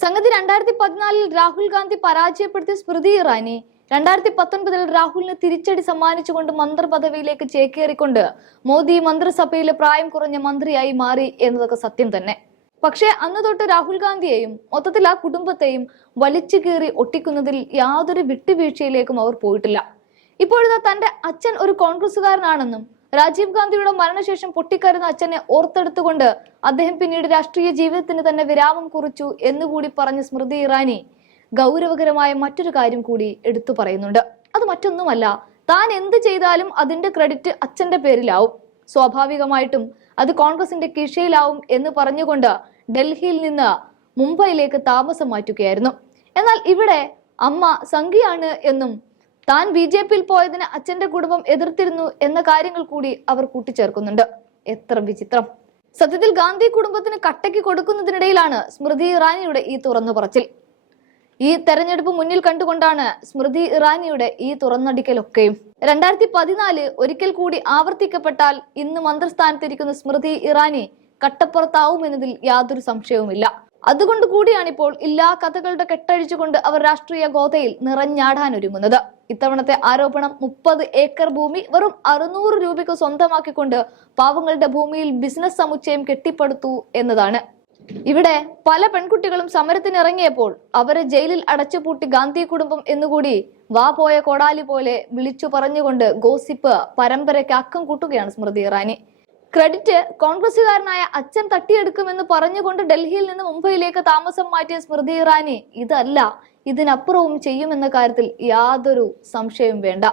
സംഗതി രണ്ടായിരത്തി പതിനാലിൽ രാഹുൽ ഗാന്ധി പരാജയപ്പെടുത്തിയ സ്മൃതി ഇറാനി. രണ്ടായിരത്തി പത്തൊൻപതിൽ രാഹുലിന് തിരിച്ചടി സമ്മാനിച്ചുകൊണ്ട് മന്ത്രിപദവിയിലേക്ക് ചേക്കേറിക്കൊണ്ട് മോദി മന്ത്രിസഭയിലെ പ്രായം കുറഞ്ഞ മന്ത്രിയായി മാറി എന്നതൊക്കെ സത്യം തന്നെ. പക്ഷേ അന്ന് തൊട്ട് രാഹുൽ ഗാന്ധിയെയും മൊത്തത്തിൽ ആ കുടുംബത്തെയും വലിച്ചു കീറി ഒട്ടിക്കുന്നതിൽ യാതൊരു വിട്ടുവീഴ്ചയിലേക്കും അവർ പോയിട്ടില്ല. ഇപ്പോഴത്തെ തന്റെ അച്ഛൻ ഒരു കോൺഗ്രസുകാരനാണെന്നും രാജീവ് ഗാന്ധിയുടെ മരണശേഷം പൊട്ടിക്കരുന്ന അച്ഛനെ ഓർത്തെടുത്തുകൊണ്ട് അദ്ദേഹം പിന്നീട് രാഷ്ട്രീയ ജീവിതത്തിന് തന്നെ വിരാമം കുറിച്ചു എന്നുകൂടി പറഞ്ഞ സ്മൃതി ഇറാനി ഗൗരവകരമായ മറ്റൊരു കാര്യം കൂടി എടുത്തു പറയുന്നുണ്ട്. അത് മറ്റൊന്നുമല്ല താൻ എന്ത് ചെയ്താലും അതിന്റെ ക്രെഡിറ്റ് അച്ഛന്റെ പേരിലാവും. സ്വാഭാവികമായിട്ടും അത് കോൺഗ്രസിന്റെ കിഷയിലാവും എന്ന് പറഞ്ഞുകൊണ്ട് ഡൽഹിയിൽ നിന്ന് മുംബൈയിലേക്ക് താമസം മാറ്റുകയായിരുന്നു. എന്നാൽ ഇവിടെ അമ്മ സംഖ്യയാണ് എന്നും താൻ ബി ജെ പിയിൽ പോയതിന് അച്ഛന്റെ കുടുംബം എതിർത്തിരുന്നു എന്ന കാര്യങ്ങൾ കൂടി അവർ കൂട്ടിച്ചേർക്കുന്നുണ്ട്. എത്ര വിചിത്രം. സത്യത്തിൽ ഗാന്ധി കുടുംബത്തിന് കട്ടയ്ക്ക് കൊടുക്കുന്നതിനിടയിലാണ് സ്മൃതി ഇറാനിയുടെ ഈ തുറന്നു പറച്ചിൽ. ഈ തെരഞ്ഞെടുപ്പ് മുന്നിൽ കണ്ടുകൊണ്ടാണ് സ്മൃതി ഇറാനിയുടെ ഈ തുറന്നടിക്കലൊക്കെയും. രണ്ടായിരത്തി പതിനാല് ഒരിക്കൽ കൂടി ആവർത്തിക്കപ്പെട്ടാൽ ഇന്ന് മന്ത്രിസ്ഥാനത്തിരിക്കുന്ന സ്മൃതി ഇറാനി കട്ടപ്പുറത്താവും എന്നതിൽ യാതൊരു സംശയവുമില്ല. അതുകൊണ്ട് കൂടിയാണിപ്പോൾ എല്ലാ കഥകളുടെ കെട്ടഴിച്ചുകൊണ്ട് അവർ രാഷ്ട്രീയ ഗോതയിൽ നിറഞ്ഞാടാൻ ഒരുങ്ങുന്നത് ഇത്തവണത്തെ ആരോപണം മുപ്പത് ഏക്കർ ഭൂമി വെറും അറുന്നൂറ് രൂപയ്ക്ക് സ്വന്തമാക്കിക്കൊണ്ട് പാവങ്ങളുടെ ഭൂമിയിൽ ബിസിനസ് സമുച്ചയം കെട്ടിപ്പടുത്തു എന്നതാണ്. ഇവിടെ പല പെൺകുട്ടികളും സമരത്തിനിറങ്ങിയപ്പോൾ അവരെ ജയിലിൽ അടച്ചുപൂട്ടി ഗാന്ധി കുടുംബം എന്നുകൂടി വാ പോയ കോടാലി പോലെ വിളിച്ചു പറഞ്ഞുകൊണ്ട് ഗോസിപ്പ് പരമ്പരയ്ക്ക് അക്കം കൂട്ടുകയാണ് സ്മൃതി ഇറാനി. ക്രെഡിറ്റ് കോൺഗ്രസുകാരനായ അച്ഛൻ തട്ടിയെടുക്കുമെന്ന് പറഞ്ഞുകൊണ്ട് ഡൽഹിയിൽ നിന്ന് മുംബൈയിലേക്ക് താമസം മാറ്റിയ സ്മൃതി ഇറാനി ഇതല്ല ഇതിനപ്പുറവും ചെയ്യുമെന്ന കാര്യത്തിൽ യാതൊരു സംശയവും വേണ്ട.